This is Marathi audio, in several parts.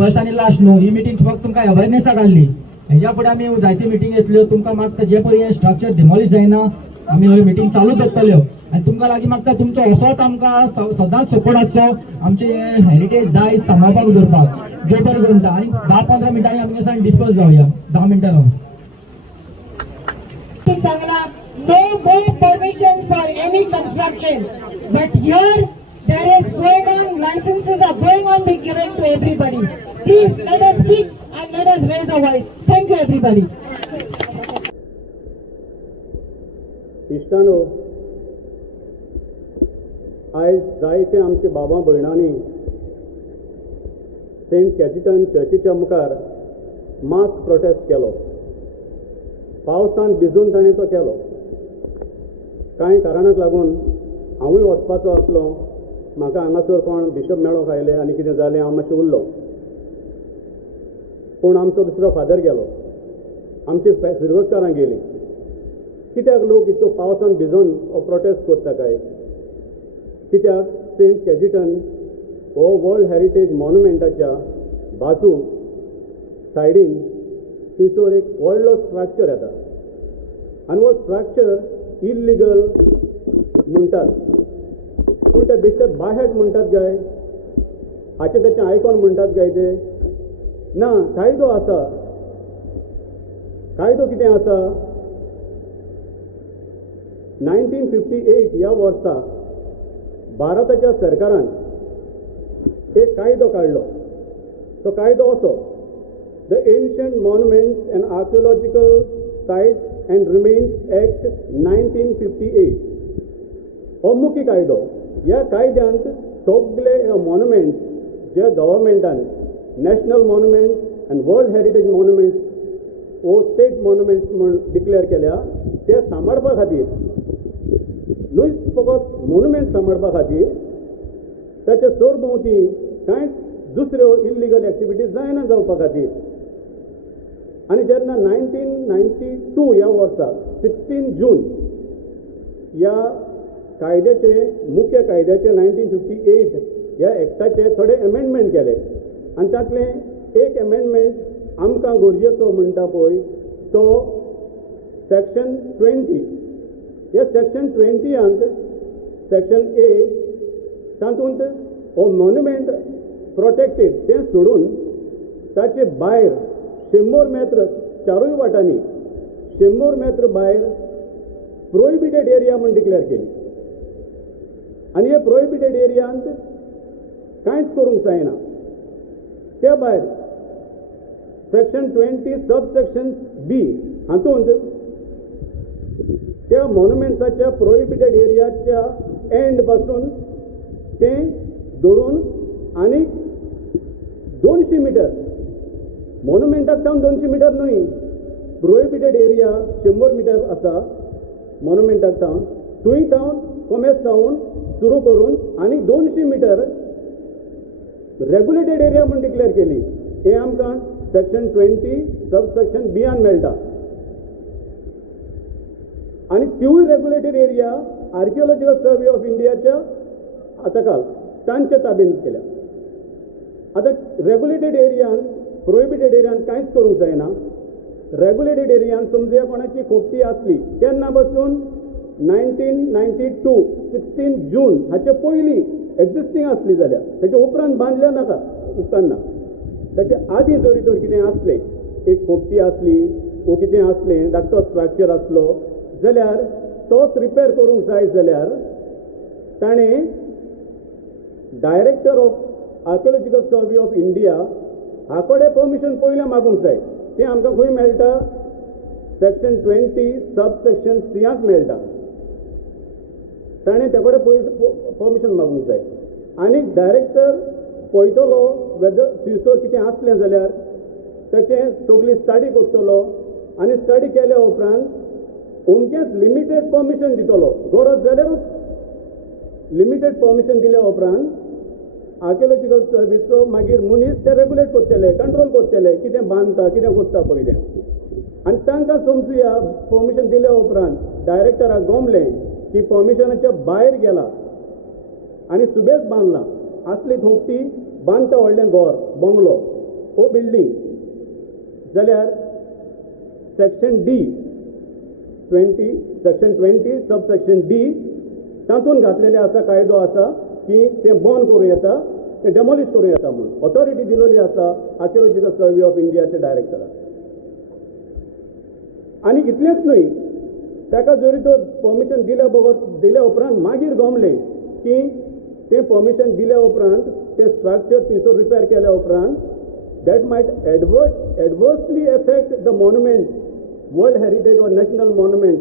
फर्स्ट आनी लास्ट न्हू, ही मिटींग फक्त तुमकां अवेरनेसाक हाडली. हेज्या फुडें आमी जायत्यो मिटींग येतल्यो. तुमकां मागता जे परी हें स्ट्रक्चर डिमॉलिश जायना आमी ह्यो मिटींग चालू दवरतल्यो. आनी तुमकां लागीं मागता तुमचो असोच आमकां सदांच सपोर्ट आसचो आमचे हेरिटेज दायज सांबाळपाक दवरपाक. जो बरें करता आनी 10-15 मिनटांनी आमगे सावन डिस्पर्स जावया. 10 मिनटां रावन सांगला no more permission for any construction, but here there is going on, licenses are going on being given to everybody. Please let us speak and let us raise our voice. Thank you everybody. इश्टानो, आयज जायते आमचे बाबा भयणांनी सेंट कॅथिड्रल चर्चीच्या मुखार मास प्रोटेस्ट केलो. पावसान भिजून ताणें तो केलो. कांय कारणाक लागून हांवूय वचपाचो आसलो. म्हाका हांगासर कोण बिशप मेळोंक आयले आनी कितें जालें हांव मातशें उरलो. पूण आमचो दुसरो फादर गेलो. आमची फिरगोसकारां गेलीं. कित्याक लोक इतलो पावसान भिजून हो प्रोटेस्ट करता काय? कित्याक सेंट कॅथिड्रल हो वर्ल्ड हेरिटेज मॉन्युमेंटाच्या बाजूक सायडीन थंयसर एक व्हडलो स्ट्रक्चर येता आनी हो स्ट्रक्चर इल्लिगल म्हणटात. पूण ते बेश्टे बाहेट म्हणटात काय? हाचें तेचें आयकोन म्हणटात काय ते? ना, कायदो आसा. कायदो कितें आसा? 1958 ह्या वर्सा भारताच्या सरकारान एक कायदो काडलो. तो कायदो असो: The Ancient Monuments and Archaeological Sites and Remains Act 1958. हो मुख्य कायदो. ह्या कायद्यांत सगळे मॉन्युमेंट्स जे गव्हर्मेंटान नॅशनल मॉन्युमेंट्स आनी वर्ल्ड हेरिटेज मॉन्युमेंट्स वो स्टेट मॉन्युमेंट्स म्हूण डिक्लेअर केल्या ते सांबाळपा खातीर, न्हूच फकत मॉन्युमेंट सांबाळपा खातीर ताचे सरभोंवती कांयच दुसऱ्यो इल्लिगल एक्टिविटीज जायना जावपा खातीर. आनी जेन्ना 1992 ह्या वर्सा 16 जून ह्या कायद्याचे मुख्य कायद्याचे 1958 ह्या एक्टाचे थोडे एमेंडमेंट केले आनी तातले एक एमेंडमेंट आमकां गरजेचो म्हणटा पळय तो सेक्शन 20. ह्या सेक्शन 20 सेक्शन A तातूंत हो मॉन्युमेंट प्रोटेक्टेड तें सोडून ताचे भायर 100 मेत्र चारूय वाटांनी 100 मेत्र भायर प्रोहिबिटेड एरिया म्हूण डिक्लेअर केली. आनी हे प्रोहिबिटेड एरियांत कांयच करूंक जायना. त्या भायर सेक्शन 20 सबसेक्शन B हातूंत त्या मॉन्युमेंट्साच्या प्रोहिबिटेड एरियाच्या एंड पासून तें धरून आनीक 200 मिटर मॉन्युमेंटाक जावन 200 मिटर न्हय, प्रोहिबिटेड एरिया 100 मिटर आसा मॉन्युमेंटाक जावन, थंय जावन कोमेस जावन सुरू करून आनीक 200 मिटर रेगुलेटेड एरिया म्हूण डिक्लेअर केली. हे आमकां सेक्शन 20 सबसेक्शन B मेळटा. आनी त्यूय regulated area archaeological survey of इंडियाच्या हाताखाल तांचे ताब्यांत केल्या. आतां रेगुलेटेड एरियान प्रोहिबिटेड एरियान कांयच करूंक जायना. रेगुलेटेड एरियान समजुया कोणाची खोपटी आसली केन्ना पासून 1992 16 जून हाचे पयलीं एक्झिस्टींग आसली जाल्यार तेचे उपरांत बांदल्या नाका उपकारना. ताचे आदीं जरी तर कितें आसलें, एक खोपटी आसली वो कितें आसलें धाकटो स्ट्रक्चर आसलो जाल्यार तोच रिपेर करूंक जाय जाल्यार ताणें director of archaeological survey of India हाकोडे परमिशन पयलें मागूंक जाय. तें आमकां खंय मेळटा? सेक्शन 20 सबसेक्शन C मेळटा. ताणें ते कडेन परमिशन मागूंक जाय. आनी डायरेक्टर पळयतलो वेदर थंयसर कितें आसलें जाल्यार ताचें सगळी स्टडी करतलो आनी स्टडी केल्या उपरांत अमकेंच लिमिटेड परमिशन दितलो. गरज जाल्यारूच लिमिटेड परमिशन दिल्या उपरांत आर्किओलॉजिकल सर्विसचो मागीर मनीस ते रेगुलेट करतले, कंट्रोल करतले, कितें बांदता कितें करता पळय तें. आनी तांकां समजुया परमिशन दिल्या उपरांत डायरेक्टराक गमलें की परमिशनाच्या भायर गेला आनी सुबेज बांदला, असली थोपटी बांदता व्हडलें घर बंगलो ओ बिल्डींग जाल्यार सेक्शन डी 20 सबसेक्शन डी तातूंत घातलेले आसा कायदो आसा की ते बंद करूं येता ते डेमोलिश करूं येता म्हणून ऑथॉरिटी दिलेली आसा आर्किओलॉजिकल सर्वे ऑफ इंडियाचे डायरेक्टराक. आनी इतलेंच न्हय ताका जरी तर परमिशन दिल्या उपरांत मागीर गमलें की तें परमिशन दिल्या उपरांत तें स्ट्रक्चर थंयसर रिपेर केल्या उपरांत that might adversely affect the monument, world heritage or national monument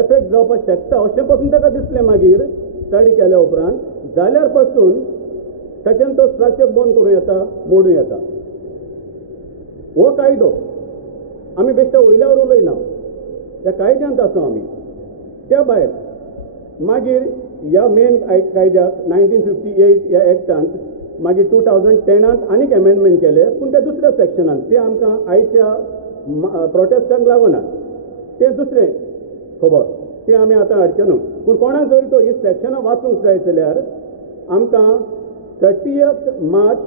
affect जावपाक शकता अशें पासून ताका दिसलें मागीर स्टडी केल्या उपरांत जाल्यार पासून ताच्यान तो स्ट्रक्चर बंद करूं येता मोडूं येता. हो कायदो आमी बेश्टे वयल्यावर उलयना त्या कायद्यांत आसा आमी. त्या भायर मागीर ह्या मेन कायद्याक 1958 ह्या एक्टांत मागीर 2010 आनीक एमेंडमेंट केले पूण त्या दुसऱ्या सेक्शनान ते आमकां आयच्या प्रोटेस्टांक लागून तें दुसरें खबर तें आमी आतां हाडचें न्हू. पूण कोणाक जरी तो ही सेक्शनां वाचूंक जाय जाल्यार आमकां 30th March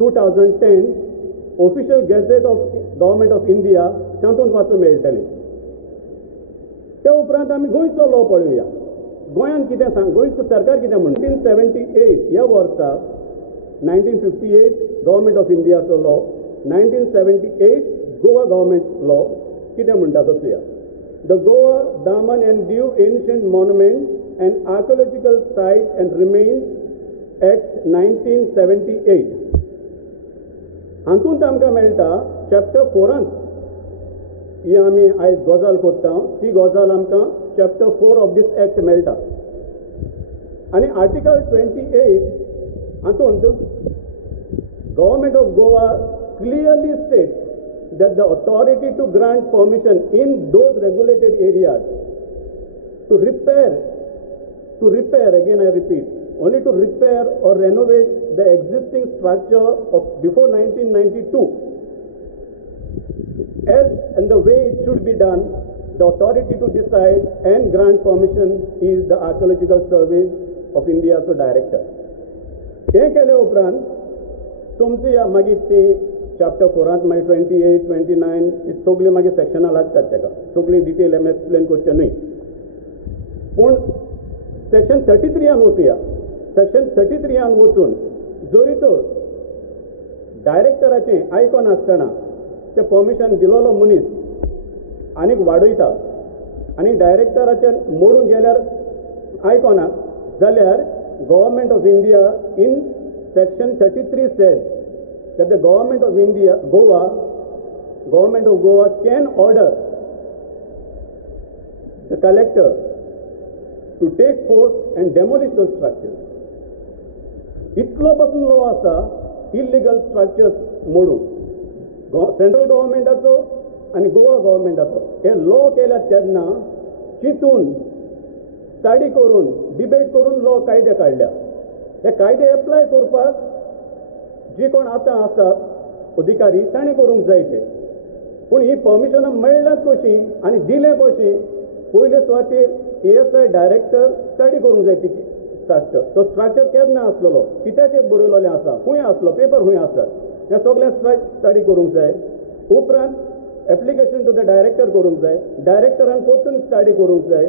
2010 official gadget of government of India तातूंत वाचूंक मेळटलें. त्या उपरांत आमी गोंयचो लॉ पळोवया. गोंयान कितें गोंयचो सरकार कितें म्हणटा 1978 ह्या वर्सा 1958 गव्हर्मेंट ऑफ इंडियाचो लॉ 1978 गोवा गव्हर्मेंट लॉ कितें म्हणटा तो चोया. The Goa Daman and Diu ancient monument and archaeological site and remains act 1978 हातूंत आमकां मेळटा चॅप्टर 4 ही आमी आयज गजाल कोत्ता ती गजाल आमकां चॅप्टर 4 ऑफ दीस एक्ट मेळटा. आनी आर्टिकल 28 हातूंत government of Goa clearly states that the authority to grant permission in those regulated areas to repair again I repeat only to repair or renovate the existing structure of before 1992 as and the way it should be done. The authority to decide and grant permission is the Archaeological Service of India's director. हे केले उपरांत तुमची मागीर ती चॅप्टर 4 मागीर 28, 29 ही सगळीं मागीर सेक्शनां लागतात ताका सगळीं डिटेल आमी एक्सप्लेन करचें न्हय. पूण सेक्शन 33 वचुया. सेक्शन 33 वचून जरी तर डायरेक्टराचें आयको नासतना तें परमिशन दिलोलो मनीस आनीक वाडयता आनी डायरेक्टराचें मोडून गेल्यार आयकोना जाल्यार government of India in section 33 says that the government of Goa can order the collector to take force and demolish those structures. इतलो पासून लो आसा इल्लिगल स्ट्रक्चर्स मोडून सेंट्रल गव्हर्मेंटाचो आनी गोवा गव्हर्मेंटाचो हे लॉ केल्या तेन्ना चिंतून स्टडी करून डिबेट करून लॉ कायदे काडल्या. हे कायदे एप्लाय करपाक जी कोण आतां आसात अधिकारी ताणें करूंक जाय ते. पूण ही परमिशनां मेळ्ळ्यात कशीं आनी दिलें कशीं पयले सुवातेर ASI डायरेक्टर स्टडी करूंक जाय ती स्ट्रक्चर. तो स्ट्रक्चर केन्ना आसलेलो कित्याचेर बरयलोलें आसा खूंय आसलो पेपर खूंय आसात हें सगळें स्टडी करूंक जाय. उपरांत एप्लिकेशन टू द डायरेक्टर करूंक जाय. डायरेक्टरान परतून स्टडी करूंक जाय.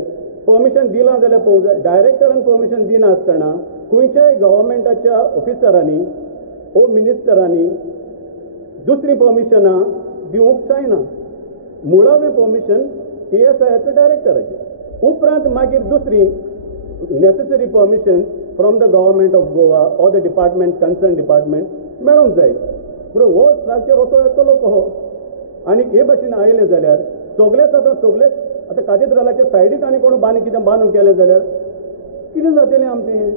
परमिशन दिलां जाल्यार पळोवंक जाय. डायरेक्टरान परमिशन दिनासतना खंयच्याय गव्हर्मेंटाच्या ऑफिसरांनी होम मिनिस्टरांनी दुसरी परमिशनां दिवंक जायना. मुळावें परमिशन ASIचो डायरेक्टराचें. उपरांत मागीर दुसरी necessary permission from the government of Goa or the department concern department मेळोंक जाय. पूण हो स्ट्रक्चर असो येतलो कहो आनी हे भाशेन आयले जाल्यार सगळेच आतां काथेड्रलाच्या सायडीक आनी कोण कितें बांदूंक गेलें जाल्यार कितें जातलें आमचें.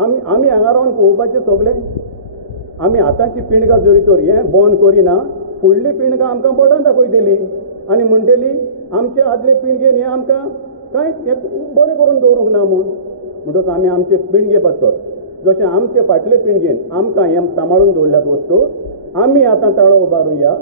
आमी हांगा रावन पळोवपाचें सगळें. आमी आतांची पिणगां जरी तर हें बंद करिना फुडली पिणगां आमकां बोटान दाखयतली आनी म्हणटली आमचे आदले पिणगेन हें आमकां कांय बरें करून दवरूंक ना म्हणटच आमी आमचे पिणगे पासत जशें आमचे फाटले पिणगेन आमकां हें सांबाळून दवरल्यात वस्तू आमी आतां ताळो उबारुया.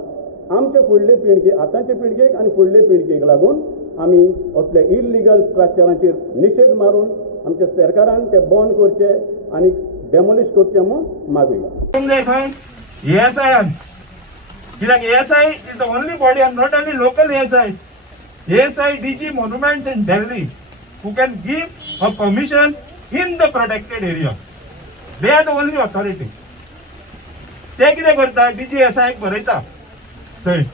आमचे फुडले पिणगे आतांचे पिणगेक आनी फुडले पिणगेक लागून आमी असले इल्लिगल स्ट्रक्चरांचेर निशेध मारून आमच्या सरकारान ते बंद करचे आनी डेमोलिश करचे म्हूण मागुया. ASI कित्याक ASI is the only body and not only local ASI DG Monuments in Delhi who can give a permission in the protected area. They are the only authority. ते कितें करता DG SI बरयता थंय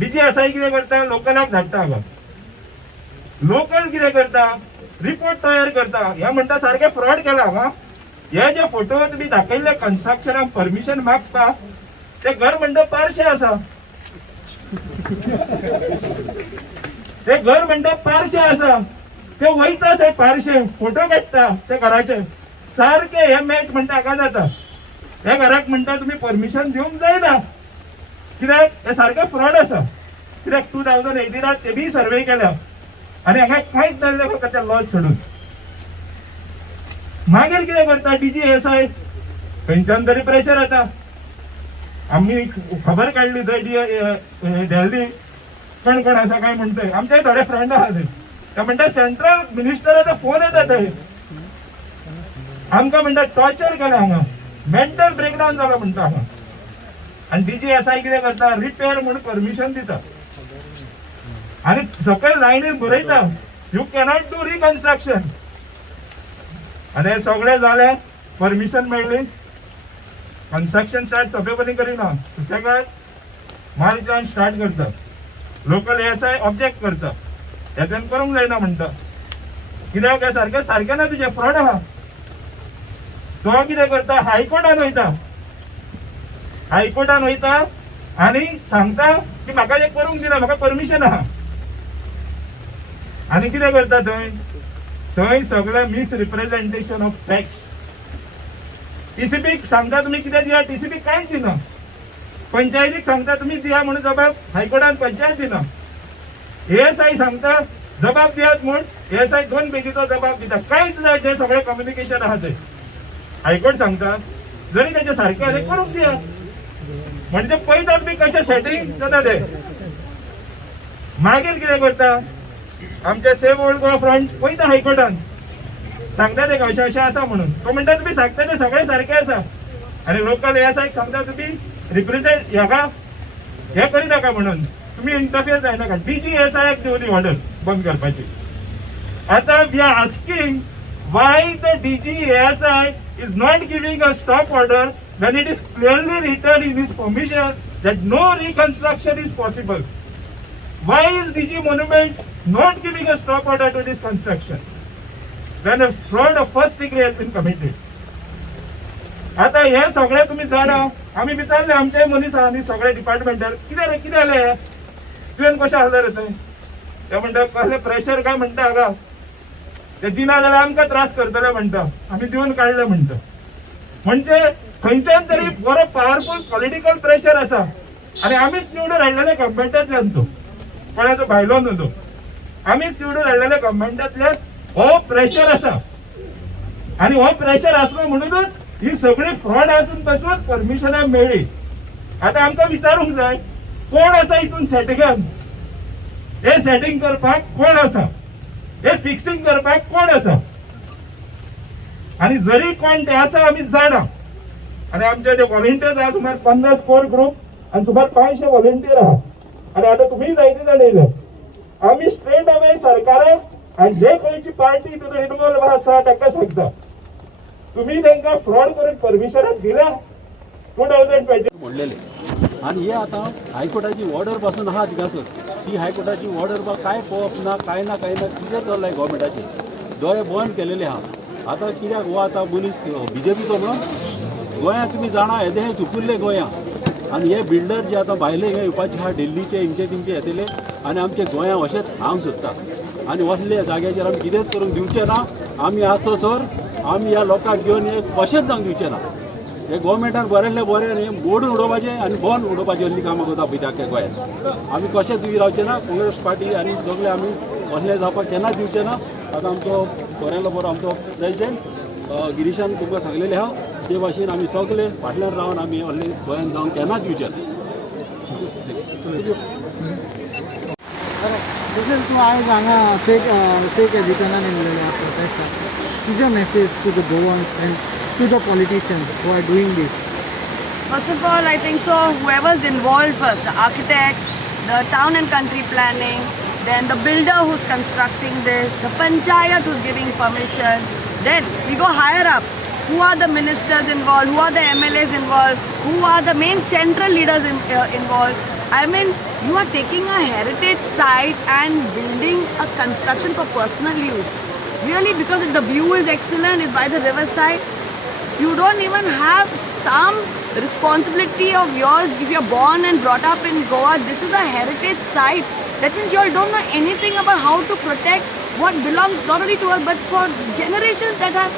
DG SI कितें करता लोकलाक धाडटा हांगा लोकल कितें करता रिपोर्ट तयार करता हे म्हणटा सारखे फ्रॉड केला हांगा हे जे फोटो तुम्ही दाखयल्ले कन्स्ट्रक्शनाक परमिशन मागता ते घर म्हणटा पारशे आसा ते घर म्हणटा पारशे आसा ते वयता ते पारशे फोटो काडटा ते घराचे सारखे हे मॅच म्हणटा हाका जाता हे घराक म्हणटा तुम्ही परमिशन दिवंक जायना कित्याक हे सारखे फ्रॉड आसा कित्याक 2018 ते बी सर्वे केल्या आणि हांगा कांयच नासलें फकत ते लॉज सोडून मागीर कितें करता DG SI खंयच्यान तरी प्रेशर येता आम्ही खबर काढली थंय दिल्ली कोण कोण आसा काय म्हणतोय आमचे थोडे फ्रेंड आहा ते म्हणटा सेंट्रल मिनिस्टराचो फोन येता थंय आमकां म्हणटा टॉर्चर केला हांगा मेंटल ब्रेकडावन जाला म्हणटा हांगा आनी DG SI कितें करता रिपेअर म्हणून परमिशन दिता आनी सकयल लायनीर बरयता यू कॅनॉट डू रिकन्स्ट्रक्शन आनी हे सगळे जाले परमिशन मेळ्ळी कन्स्ट्रक्शन स्टार्ट सोंपेपणी करिना सुसेगाद मार्चान स्टार्ट करता लोकल ASI ऑब्जेक्ट करता हेतून करूंक जायना म्हणटा कित्याक हे सारकें सारकें ना तुजें फ्रॉड आहा तो कितें करता हायकोर्टान वयता आनी सांगता की म्हाका हे करूंक दिना म्हाका परमिशन आहा आनी कितें करता थंय सगळें मिसरिप्रेझेंटेशन ऑफ फॅक्ट्स TCP सांगता तुम्ही कितें दिया TCP कांयच दिना पंचायतीक सांगता तुम्ही दिया म्हणून जबाब हायकोर्टान पंचायत दिना ASI सांगता जबाब दियात म्हूण ASI 2 पेजीचो जबाब दिता कांयच ना जे सगळे कम्युनिकेशन आहा ते हायकोर्ट सांगता जरी त्याचे सारखे आले करूंक दिया म्हणजे पळयता तुम्ही कशें सेटिंग जाता ते मागीर कितें करता आमचे सेव्ह ओल्ड गोवा फ्रंट पळयता हायकोर्टान सांगता ते अशें अशें आसा म्हणून तो म्हणटा तुम्ही सांगता ते सगळे सारखे आसा आनी लोकल ASI सांगता तुम्ही रिप्रेझेंट हेका हे करिनाका म्हणून तुम्ही इंटरफियर जायनाका DG SI दिवली ऑर्डर बंद करपाची आता we are asking why the DG SI is not giving a stop order when it is clearly written in his permission that no reconstruction is possible. Why is DG Monuments not giving a stop order to this construction when a fraud of first degree has been committed? आता हे सगळे तुम्ही जाणा आम्ही विचारले आमचे मनीस आनी सगळे डिपार्टमेंटार कितें जालें तुवें कशें आहलें रे थंय ते म्हणटा कसलें प्रेशर काय म्हणटा हाका ते दिना जाल्यार आमकां त्रास करतले म्हणटा आमी दिवन काडले म्हणटा म्हणजे खंयच्यान तरी बरो पावरफुल पॉलिटिकल प्रेशर आसा आनी आमीच निवडून हाडलेले गव्हर्मेंटांतल्यान तो कोणाचो भायलो न्हू तो आमीच निवडून हाडलेले गव्हर्मेंटांतल्यान हो प्रेशर आसा आनी हो प्रेशर आसलो म्हणूनच ही सगळी फ्रॉड आसून पासून परमिशनां मेळ्ळी आता आमकां विचारूंक जाय कोण आसा हितून सेटिंगान हे सेटिंग करपाक कोण आसा हे फिक्सिंग करपाक कोण आसा आनी जरी कोण ते आसा आमी जाणा आनी आमचे जे व्हॉलंटियर्स आहा सुमार 50 कोर ग्रुप आनी सुमार 500 व्हॉलंटियर आहा आनी आता तुम्ही जायते जाण येयले आमी स्ट्रेट अवे सरकाराक आनी जे खंयची पार्टी तितून इन्वॉल्व आसा ताका सांगता तुम्ही तांकां फ्रॉड करून परमिशन दिल्या 2020 म्हणलेले आणि हे आता हायकोर्टाची ऑर्डर पासून आहा तिकासर ती हायकोर्टाची ऑर्डर काय पळोवप ना काय ना कितें चल्लाय गव्हर्मेंटाचे दोळे बंद केलेले आहा आता कित्याक हो आता मनीस BJPचो म्हणून गोंयांत तुमी जाणा येदे हे सुकिल्ले गोंयांत आनी हे बिल्डर जे आता भायले हिंगा येवपाचे आहा दिल्लीचे हिंगचे तिंगचे येतले आनी आमचे गोंयांत अशेंच हांग सोदता आनी असले जाग्याचेर आमी कितेंच करूंक दिवचे ना आमी आसोसर आमी ह्या लोकांक घेवन हे कशेंच जावंक दिवचे ना हे गोवोरमेंटान बरयल्ले बरें न्ही मोडून उडोवपाचें आनी बंद उडोवपाची असली कामां करता पळय आख्या गोंयांत आमी कशेंच उबी रावचे ना काँग्रेस पार्टी आनी सगळे आमी असले जावपाक केन्नाच दिवचे ना आतां आमचो बरेलो बरो आमचो प्रेसिडेंट गिरीशान तुमकां सांगलेलें आहा ते भाशेन आमी सगळे फाटल्यान रावन आमी असले गोंयांत जावंक केन्नाच दिवचे ना जशें तूं आयज हांगा फेक एडिटनान येयल्लें ह्या प्रोटेस्टाक तुजें message to the Goans and to the politicians who are doing this First of all, I think so whoever's involved first, the architect, the town and country planning, then the builder who's constructing this, the panchayat who's giving permission, then we go higher up. Who are the ministers involved? Who are the MLAs involved? Who are the main central leaders involved? I mean, you are taking a heritage site and building a construction for personal use. Really, because the view is excellent, it's by the riverside. You don't even have some responsibility of yours if you're born and brought up in Goa. This is a heritage site. That means you all don't know anything about how to protect what belongs not only to us but for generations that have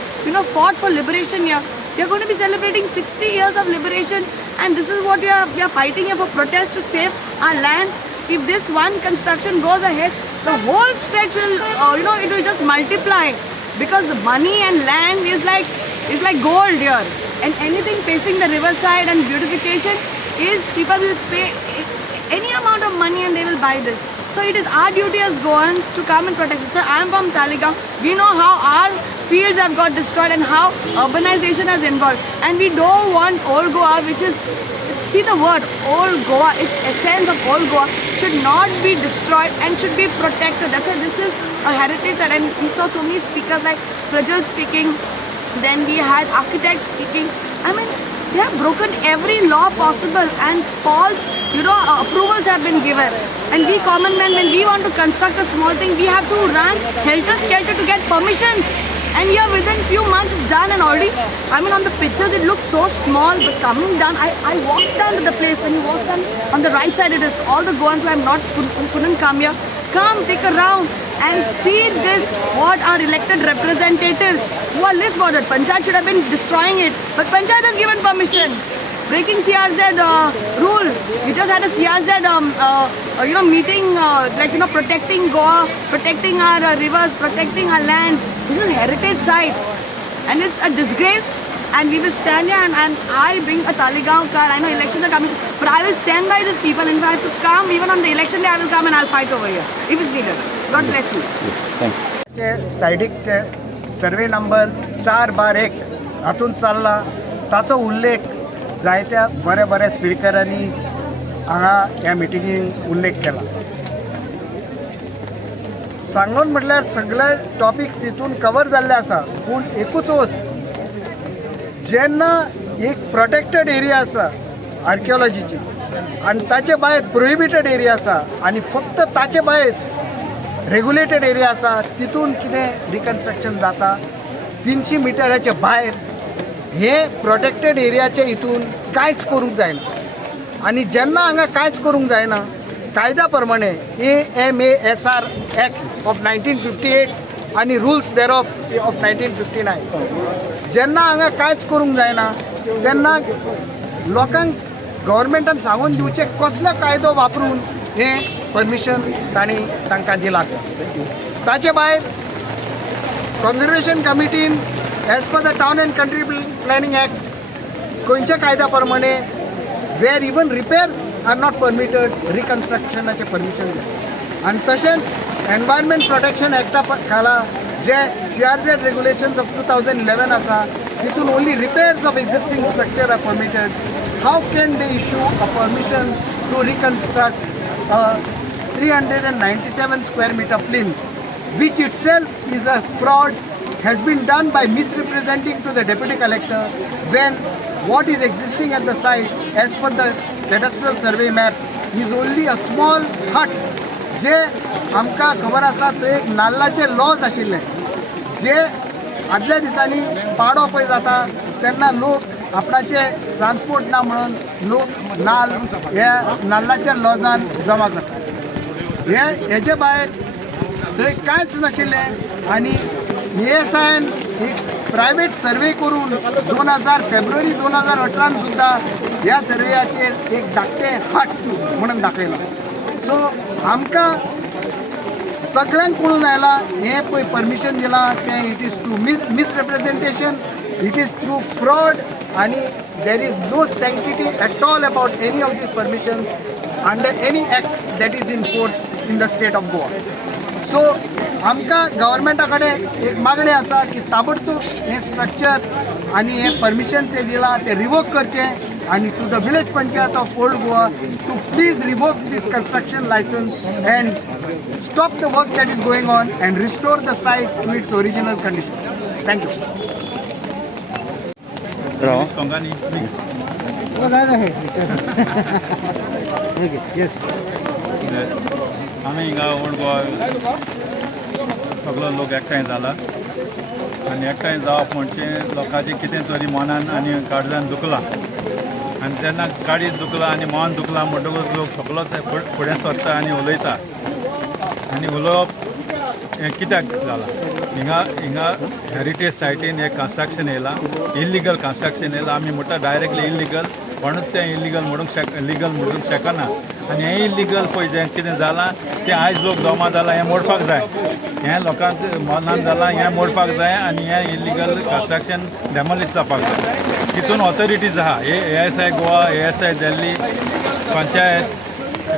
fought for liberation here. We are going to be celebrating 60 years of liberation, and this is what we are fighting here for protest to save our land. If this one construction goes ahead, the whole stretch will it will just multiply, because money and land is like gold here, and anything facing the riverside and beautification is, people will pay any amount of money and they will buy this. So it is our duty as Goans to come and protect it. So I am from Talegaon. We know how our fields have got destroyed and how urbanization has involved. And we don't want old Goa, which is, see the word, old Goa, its essence of old Goa should not be destroyed and should be protected. That's why this is a heritage site. And we saw so many speakers like Prajal speaking. Then we had architects speaking. I mean, they have broken every law possible, and false, approvals have been given. And we common men, when we want to construct a small thing, we have to run helter-skelter to get permission. And here within few months it's done, and already, I mean, on the pictures it looks so small, but coming down, I walked down to the place. When you walk down, on the right side it is all the Goans who couldn't come here. Come, take a round and see this, what our elected representatives who are list bordered. Panchayat should have been destroying it, but Panchayat has given permission. Breaking CRZ rule. We just had a CRZ meeting, protecting Goa, protecting our rivers, protecting our land. This is heritage site, and it's a disgrace. And we will stand here, and I bring a Talegaon card. I know elections are coming, but I will stand by these people. And if I have to come, even on the election day, I will come and I'll fight over here, if it's needed. God bless you. सायडीकचे सर्वे नंबर 4/1 हातून चालला, ताचो उल्लेख जायत्या बऱ्या स्पिकरांनी हांगा ह्या मिटिंगेक उल्लेख केला. सांगून म्हटल्यार सगळे टॉपिक्स हितून कवर जाल्ले आसा, पूण एकूच वस्त, जेन्ना एक प्रोटेक्टेड एरिया आसा आर्किओलॉजीची आनी ताचे भायर प्रोहिबिटेड एरिया आसा आनी फक्त ताचे भायर रेगुलेटेड एरिया आसा, तितून कितें रिकन्स्ट्रक्शन जाता 300 मिटराचे भायर हे प्रोटेक्टेड एरियाचे हितून कांयच करूंक जायना. आनी जेन्ना हांगा कांयच करूंक जायना, कायद्या प्रमाणे AMASR एक्ट ऑफ 1958 आनी रुल्स देर ऑफ 1959, जेन्ना हांगा कांयच करूंक जायना तेन्ना लोकांक गव्हर्मेंटान सांगून दिवचे कसलो कायदो वापरून हें परमिशन तांकां दिलां. ताचे भायर कन्जर्वेशन कमिटीन as per the town and country planning act खंयच्या कायद्या प्रमाणे where even repairs are not permitted रिकन्स्ट्रक्शनाचें परमिशन दिता. आनी तशेंच एनवायरमेंट प्रोटेक्शन एक्टा खाला जे CRZ रेगुलेशन्स ऑफ 2011 आसा, तितून only repairs of existing structure are permitted. How can they issue a permission to reconstruct 397 square meter plinth, which itself is a fraud, has been done by misrepresenting to the deputy collector when what is existing at the site as per the cadastral survey map is only a small hut. जे आमकां खबर आसा थंय एक नाल्लाचे लॉज आशिल्ले, जे आदल्या दिसांनी पाडो पळय जाता तेन्ना लोक आपणाचे ट्रान्सपोर्ट ना म्हणून लोक नाल्ल ह्या नाल्लाच्या लॉजान जमा करतात. हेजे भायर थंय कांयच नाशिल्लें. आनी ASIन एक प्रायवेट सर्वे करून फेब्रुवारी 2018 सुद्दां ह्या सर्वेयाचेर एक धाकटें हट म्हणून दाखयलां. सो आमकां सगळ्यांक कळून आयलां हें पळय परमिशन दिलां तें it is to misrepresentation, it is through fraud, आनी there is no sanctity at all about any of these permissions under any act that is in force in the state of Goa. So आमकां गव्हर्मेंटा कडेन एक मागणी आसा की ताबडतोब हें स्ट्रक्चर आनी हें परमिशन तें दिलां तें रिवोक करचें and to the village panchayat of Old Goa to please revoke this construction license and stop the work that is going on and restore the site to its original condition. Thank you. हो दादा हे येस आमी हिंगा ओल्ड गोवा सगळो लोक एकठांय जाला आनी एकठांय जावप म्हणजे लोकांचे कितें तरी मनान आनी काळजान दुखलां आनी जेन्ना काळीज दुखलां आनी मन दुखलां म्हणटकूच लोक सगळोच फुडें सरता आनी उलयता आनी उलोवप हें कित्याक जालां हिंगा हेरिटेज सायटीन एक कन्स्ट्रक्शन येयलां इल्लिगल कन्स्ट्रक्शन येयलां आमी म्हणटा डायरेक्टली इल्लिगल कोणूच तें इल्लिगल म्हणूंक शकना आनी हें इल्लिगल पळय जें कितें जालां तें आयज लोक जमा जालां हें मोडपाक जाय हें लोकांक मनान जालां हें मोडपाक जाय आनी हें इल्लिगल कन्स्ट्रक्शन डेमोलिश जावपाक जाय तितून ऑथॉरिटीज आहा ASI Goa ASI Delhi panchayat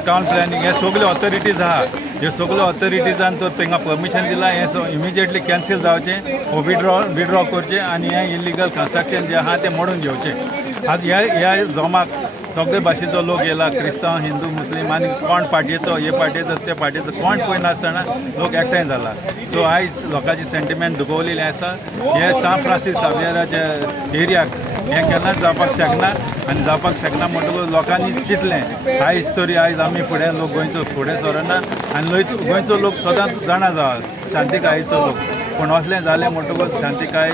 town planning हे सगळे ऑथॉरिटीज आहा ह्यो सगळ्यो ऑथॉरिटीजान तर तांकां परमिशन दिलां हें इमिजिएटली कॅन्सील जावचें विड्रॉ करचें आनी हें इल्लिगल कन्स्ट्रक्शन जें आहा तें मोडून घेवचें आतां ह्या जमाक सगळे भाशेचो लोक येयला क्रिस्तांव हिंदू मुस्लीम आनी कोण पार्टयेचो हे पार्टयेचो ते पार्टयेचो कोण पळयनासतना लोक एकठांय जाला सो आयज लोकांची सेंटिमेंट दुखोवलेली आसा हे सान फ्रांसीस जावियराच्या एरियाक हें केन्नाच जावपाक शकना आनी जावपाक शकना म्हणटकूच लोकांनी चिंतलें आयज तरी आयज आमी फुडें लोक गोंयचो फुडें सरना आनी गोंयचो लोक सदांच जाणा जावा शांतीकायेचो लोक पूण असलें जालें म्हणटकूच शांतीकाय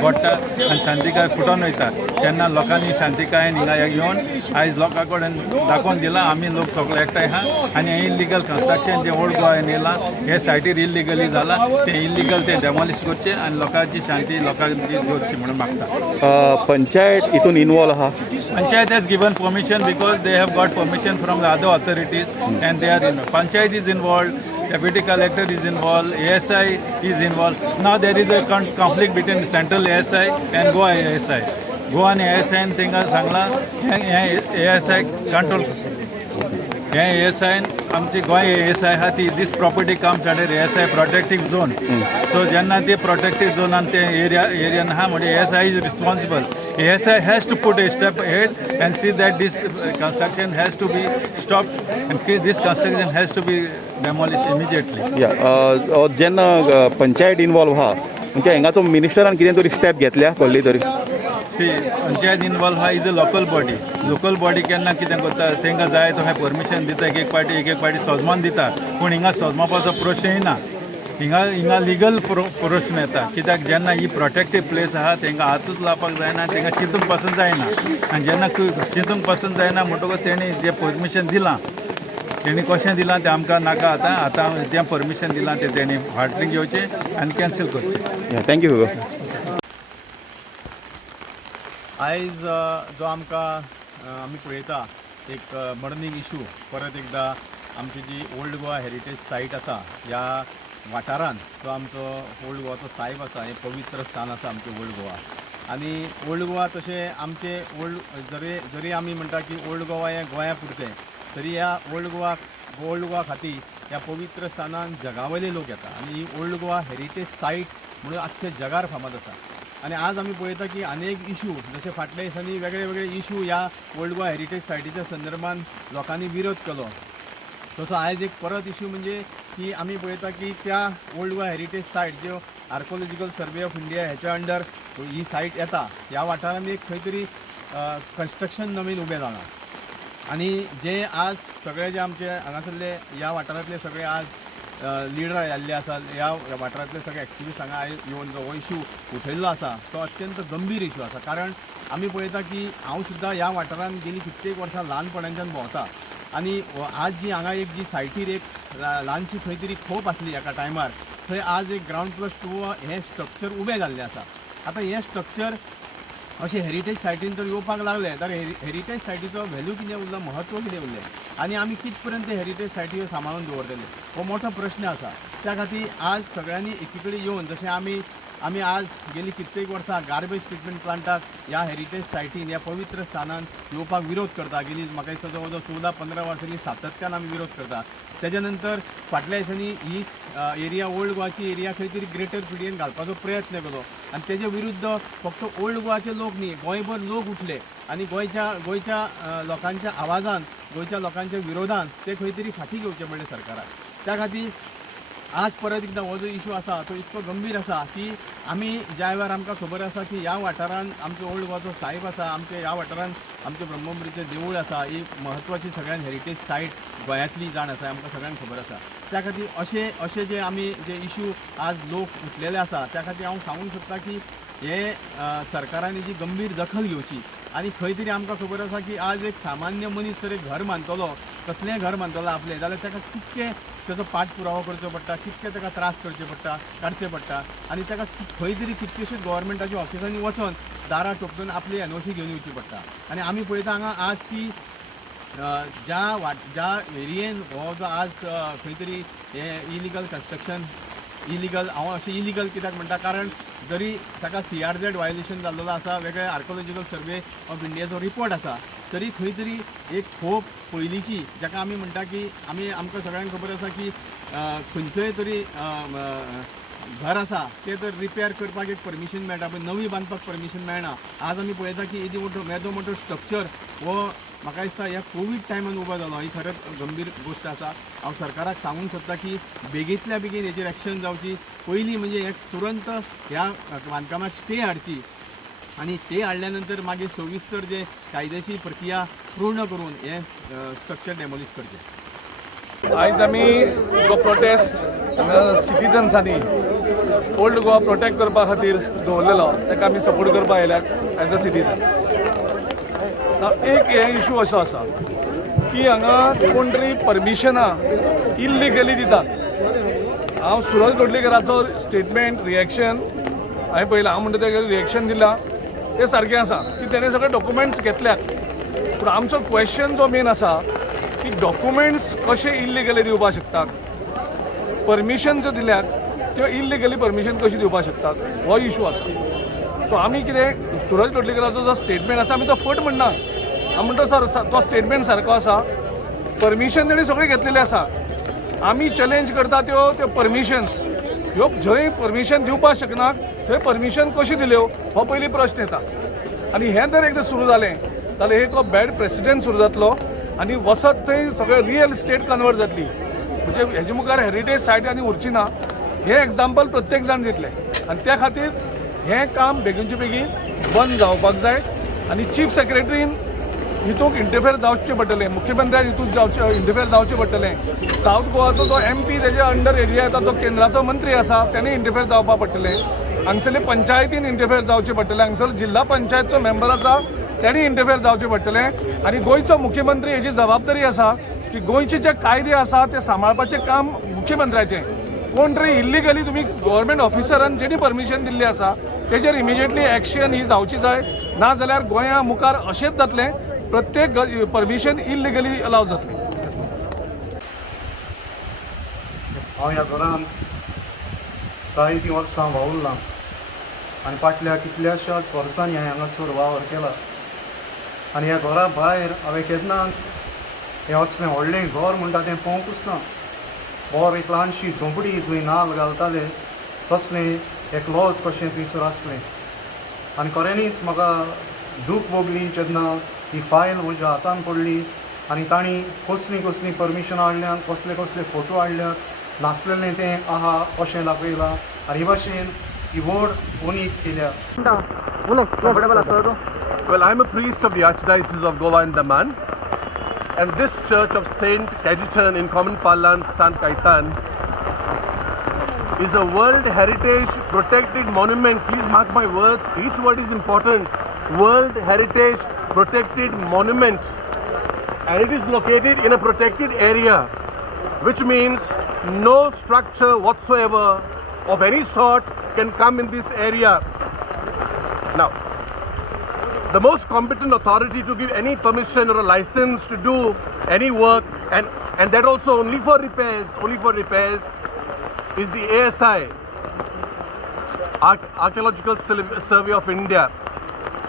घोडटा आनी शांतीकाय फुटोन वयता तेन्ना लोकांनी शांतीकायेन हिंगा येवन आयज लोकां कडेन दाखोवन दिलां आमी लोक सगळे एकठांय आहा आनी हें इल्लिगल कन्स्ट्रक्शन जें ओल्ड गोवान येयलां हे सायटीर इल्लिगली जालां तें इल्लिगल तें डेमोलिश करचें आनी लोकांची शांती लोकांची दवरची म्हणून मागता पंचायत हितून इन्वॉल्व आहा Panchayat has given permission because they have got permission from the other authorities and they are in. Panchayat is involved, Deputy Collector is involved, ASI is involved. Now there is a conflict between central ASI and Goa ASI. Goa and ASI and thing सांगला ASI control. ASI आमची गोंय ASI आहा ती this property comes under ASI protective zone. So जेन्ना ते protective zone and ते area आहा म्हणजे ASI is responsible. ASI has to put a step ahead and see that this construction has to be stopped and this construction has to be demolished immediately. जेन्ना पंचायत इन्वॉल्व आहा म्हणजे हिंगाचो मिनिस्टरान कितें तरी स्टेप घेतल्या कसली तरी पंचायत इन्वॉल्व हा इज अ लोकल बॉडी केन्ना कितें करता तांकां जाय तो परमिशन दिता एक एक पार्टी सजमान दिता पूण हिंगा सजमावपाचो प्रश्न येना हिंगा लिगल प्रश्न येता कित्याक जेन्ना ही प्रोटेक्टीव प्लेस आहा तांकां हातूच लावपाक जायना तांकां चिंतूंक पसंद जायना आनी जेन्ना चिंतूंक पसंद जायना म्हणटकूच तेणी जें परमिशन दिलां तेणी कशें दिलां तें आमकां नाका आतां जें परमिशन दिलां तें तेणी फाटल्यान घेवचें आनी कॅन्सील करचें थँक्यू आयज जो आमकां आमी पळयता एक बर्निंग इशू परत एकदा आमची जी ओल्ड गोवा हेरिटेज सायट आसा ह्या वाठारान जो आमचो ओल्ड गोवाचो सायब आसा हें पवित्र स्थान आसा आमचें ओल्ड गोवा आनी ओल्ड गोवा तशें आमचें ओल्ड जरी आमी म्हणटा की ओल्ड गोवा हें गोंया पुरतें तरी ह्या ओल्ड गोवा खातीर ह्या पवित्र स्थानान जगावयले लोक येता आनी ही ओल्ड गोवा हेरिटेज सायट म्हणून आख्ख्या जगार फामाद आसा आनी आज आमी पळयता की अनेक इशू जशे फाटल्या दिसांनी वेगळे इशू ह्या ओल्ड गोवा हेरिटेज सायटीच्या संदर्भान लोकांनी विरोध केलो तसो आयज एक परत इशू म्हणजे की आमी पळयता की त्या ओल्ड गोवा हेरिटेज सायट ज्यो आर्कोलॉजिकल सर्वे ऑफ इंडिया हेच्या अंडर ही सायट येता ह्या वाठारांत एक खंय तरी कन्स्ट्रक्शन नवीन उबें जालां आनी जे आज सगळे जे आमचे हांगासरले ह्या वाठारांतले सगळे आज लिडर आयिल्ले आसा ह्या वाठारांतले सगळे एक्टिविस्ट हांगा येवन जो हो इशू उठयल्लो आसा तो अत्यंत गंभीर इशू आसा कारण आमी पळयता की हांव सुद्दां ह्या वाठारांत गेलीं कित्येक वर्सां ल्हानपणाच्यान भोंवता आनी आज जी हांगा एक जी सायटीर एक ल्हानशी खंय तरी खोप आसली एका टायमार थंय आज एक ग्राउंड+2 हें स्ट्रक्चर उबें जाल्लें आसा आतां हें स्ट्रक्चर अशें हेरिटेज सायटीन जर येवपाक लागले जाल्यार हेरिटेज सायटीचो व्हॅल्यू कितें उरलो महत्व कितें उरलें आनी आमी कित पर्यंत हेरिटेज सायटी सांबाळून दवरतले हो मोठो प्रश्न आसा त्या खातीर आज सगळ्यांनी एकी कडेन येवन जशें आमी आमी आज गेली कित्येक वर्सां गार्बेज ट्रिटमेंट प्लांटाक ह्या हेरिटेज सायटीन ह्या पवित्र स्थानान येवपाक विरोध करता. गेली म्हाका दिसता जवळ जवळ 14-15 वर्सांनी सातत्यान आमी विरोध करता. तेज्या नंतर फाटल्या दिसांनी ही एरिया ओल्ड गोवाची एरिया खंय तरी ग्रेटर पिडियेन घालपाचो प्रयत्न केलो आनी तेजे विरुद्ध फक्त ओल्ड गोवाचे लोक न्ही, गोंयभर लोक उठले आनी गोंयच्या लोकांच्या आवाजान, गोंयच्या लोकांच्या विरोधान ते खंय तरी फाटी घेवचे पडले सरकाराक. त्या खातीर आज परत एकदा हो जो इशू आसा तो इतको गंभीर आसा की आमी ज्या वेळार आमकां खबर आसा की ह्या वाठारान आमचो ओल्ड गोवाचो साहेब आसा, आमच्या ह्या वाठारान आमचें ब्रह्मपुरीचें देवूळ आसा, ही महत्वाची सगळ्यान हेरिटेज सायट गोंयांतली जाण आसा, आमकां सगळ्यांक खबर आसा. त्या खातीर अशे जे आमी जे इशू आज लोक उठलेले आसा त्या खातीर हांव सांगूंक सोदतां की हे सरकारान जी गंभीर दखल घेवची आनी खंय तरी आमकां खबर आसा की आज एक सामान्य मनीस जर एक घर बांदतलो, कसलेंय घर बांदतलो आपलें, जाल्यार ताका कितके तेजो पाठपुरावो करचो पडटा, कितके ताका त्रास काडचे पडटा आनी ताका खंय तरी कितकेशेच गव्हर्मेंटाच्या ऑफिसांनी वचोन दारां ठोकून आपली एनओसी घेवन येवची पडटा. आनी आमी पळयता हांगा आज की ज्या एरियेन हो जो आज खंय तरी हे इलिगल कन्स्ट्रक्शन हांव अशें इलिगल कित्याक म्हणटा कारण जरी ताका CRZ वायोलेशन जाल्लो आसा, वेगळे आर्कोलॉजिकल सर्वे ऑफ इंडियाचो रिपोर्ट आसा, तरी खंय तरी एक खोप पयलींची जाका आमी म्हणटा की आमकां सगळ्यांक खबर आसा की खंयचोय तरी घर आसा ते तर रिपेर करपाक एक परमिशन मेळटा, पण नवी बांदपाक परमिशन मेळना. आज आमी पळयता की येदो मोठो स्ट्रक्चर हो म्हाका दिसता ह्या कोवीड टायमान उबो जालो. ही खरेंच गंभीर गोश्ट आसा. हांव सरकाराक सांगूंक सोदतां की बेगींतल्या बेगीन हेचेर एक्शन जावची. पयलीं म्हणजे एक तुरंत ह्या बांदकामाक स्टे हाडची आनी स्टे हाडल्या नंतर मागीर सविस्तर जे कायदेशीर प्रक्रिया पूर्ण करून हे स्ट्रक्चर डेमोलिश करचें. आयज आमी जो प्रोटेस्ट सिटिजन्सांनी ओल्ड गोवा प्रोटेक्ट करपा खातीर दवरलेलो ताका आमी सपोर्ट करपाक आयल्यात एज अ सिटिजन्स. एक हे इशू असो आसा की हांगा कोण तरी परमिशनां इल्लिगली दितात. हांव सुरज लोटलीकराचो स्टेटमेंट रिएक्शन हांवें पळयलां, हांव म्हणटा तेका रिएक्शन दिलां तें सारकें आसा की तेणें सगळे डॉक्युमेंट्स घेतल्यात. पूण आमचो क्वेश्चन जो मेन आसा की डॉक्युमेंट्स कशे इल्लिगली दिवपाक शकतात, परमिशन जो दिल्यात त्यो इल्लिगली परमिशन कशी दिवपाक शकतात, हो इशू आसा. सो आमी कितें सुरज लोटलीकराचो जो स्टेटमेंट आसा आमी तो फट म्हणना, हांव म्हणटा सर तो स्टेटमेंट सारको आसा, परमिशन तेणी सगळे घेतलेले आसा. आमी चॅलेंज करता त्यो परमिशन्स ह्यो जंय परमिशन दिवपाक शकना थंय परमिशन कशी दिल्यो हो पयली प्रश्न येता. आनी हें जर एकदां सुरू जालें जाल्यार एक बॅड प्रेसिडेंट सुरू जातलो आनी वसत थंय सगळें रियल इस्टेट कन्वर्ट जातली. म्हणजे हेजे मुखार हेरिटेज सायट आनी उरची ना हें एग्जाम्पल प्रत्येक जाण दितलें. आनी त्या खातीर हें काम बेगीनचे बेगीन बंद जावपाक जाय आनी चीफ सेक्रेटरीन हितूंक इंटरफेर जावचें पडटलें, मुख्यमंत्र्याक हितूंक इंटरफेर जावचें पडटलें. सावथ गोवाचो जो MP तेज्या अंडर एरिया येता जो केंद्राचो मंत्री आसा ताणें इंटरफेर जावपाक पडटलें. हांगसरले पंचायतीन इंटरफेर जावचें पडटलें, हांगसर जिल्हा पंचायतचो मेंबर आसा ताणें इंटरफेर जावचें पडटलें. आनी गोंयचो मुख्यमंत्री हेची जबाबदारी आसा की गोंयचे जे कायदे आसा ते सांबाळपाचें काम मुख्यमंत्र्याचें. कोण तरी इल्लिगली तुमी गव्हर्मेंट ऑफिसरान जेणी परमिशन दिल्ली आसा तेजेर इमिजिएटली एक्शन ही जावची जाय, ना जाल्यार गोंया मुखार अशेंच जातलें प्रत्येक परमिशन इल्लिगली अलाव जातली. हांव ह्या घरान जायतीं वर्सां वावुरलां आनी फाटल्या कितल्याशाच वर्सांनी हांवें हांगासर वावर केला. आनी ह्या घरा भायर हांवें केन्नाच हें असलें व्हडलें घर म्हणटा तें पळोवंकूच ना. और एक ल्हानशी झोंपडी जंय नाल्ल घालताले तसलें एक लॉज कशें थंयसर आसलें. आनी खऱ्यांनीच म्हाका दूख भोगली जेन्ना ही फायल म्हज्या हातान पडली आनी तांणी कसलीं परमिशनां हाडल्यात, कसले फोटो हाडल्यात, नासलेलें तें आहा अशें दाखयलां आनी हे भाशेन ही व्हड उणीत केल्या. Well, I'm a priest of the Archdiocese of Goa and Daman, and this church of Saint Cajetan, in common parlance Sant Kaitan, is a World Heritage Protected Monument. Please mark my words, each word is important. World Heritage Protected Monument, and it is located in a protected area, which means no structure whatsoever of any sort can come in this area. Now, the most competent authority to give any permission or a license to do any work, and that also only for repairs, is the ASI. Archaeological Survey of India.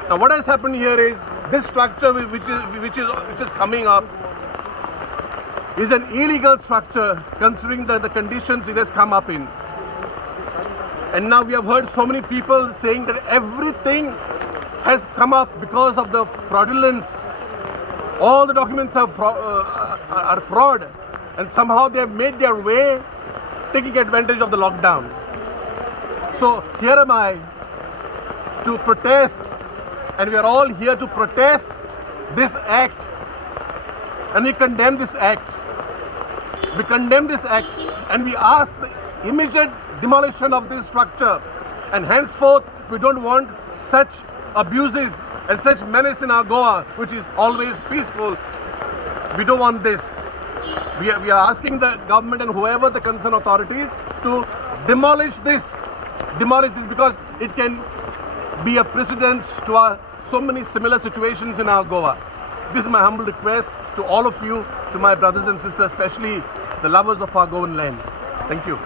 Now, what has happened here is this structure which is coming up is an illegal structure considering the conditions it has come up in. And now we have heard so many people saying that everything has come up because of the fraudulence. All the documents are fraud, and somehow they have made their way, taking advantage of the lockdown. So here am I to protest, and we are all here to protest this act, and we condemn this act. We condemn this act, and we ask the immediate demolition of this structure, and henceforth we don't want such abuses and such menace in our Goa, which is always peaceful. We don't want this. We are asking the government and whoever the concerned authorities to demolish this because it can be a precedent to so many similar situations in our Goa. This is my humble request to all of you, to my brothers and sisters, especially the lovers of our Goan land. Thank you.